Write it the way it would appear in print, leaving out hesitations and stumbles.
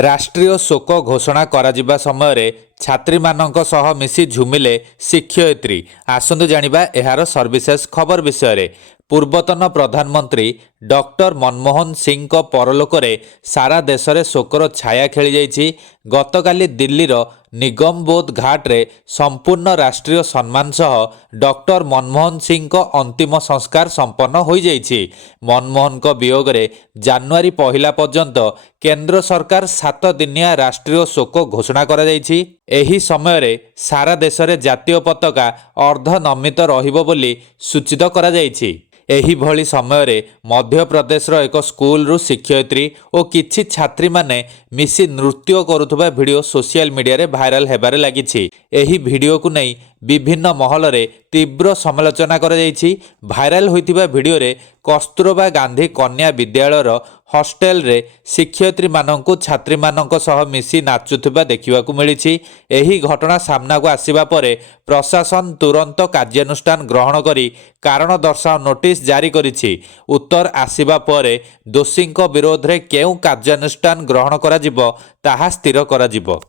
राष्ट्रीय शोक घोषणा कराजिबा समय छात्री मानक सह मिसी झुमिले शिक्षयित्री। आसंतु जानिबा एहार सर्विसेस खबर विषय। पूर्वतन प्रधानमंत्री डॉक्टर मनमोहन सिंह को परलोकरे सारा देश में शोकर छाया खेली जाइछि। गतकाली दिल्लीर निगमबोध घाट रे संपूर्ण राष्ट्रीय सम्मान सह डॉक्टर मनमोहन सिंह को अंतिम संस्कार संपन्न हो जाइछि। मनमोहन को वियोग रे जनवरी 1 पर्यंत केंद्र सरकार 7 दिनिया राष्ट्रीय शोक घोषणा करा जाइछि। एही समय रे सारा देश में जातीय पताका अर्धनमित रहिबो बोली सूचित करा जाइछि। एही भली समय रे मध्य प्रदेशर एक स्कूल शिक्षयित्री और किछि छात्री माने मिसी नृत्य करुथबा वीडियो सोशल मीडिया रे भाइराल हेबारे लागिछि। एही वीडियो को नहीं विभिन्न महल रे तीव्र समालोचना करा जाइछि। भाइराल होइतिबा वीडियो रे कस्तूरबा गांधी कन्या विद्यालयर हॉस्टेल रे शिक्षयित्री माननकु छात्री माननक सह मिसी नाचुथबा देखिबाकू मिलिछि। एही घटना सामना को आसीबा परे प्रशासन तुरंत कार्यानुष्ठान ग्रहण करी कारण दर्शाओ नोटिस जारी करिछि। उत्तर आसीबा परे दोषींक विरोध रे केउ कार्यानुष्ठान ग्रहण करा जिवो ताहा स्थिर करा जिवो।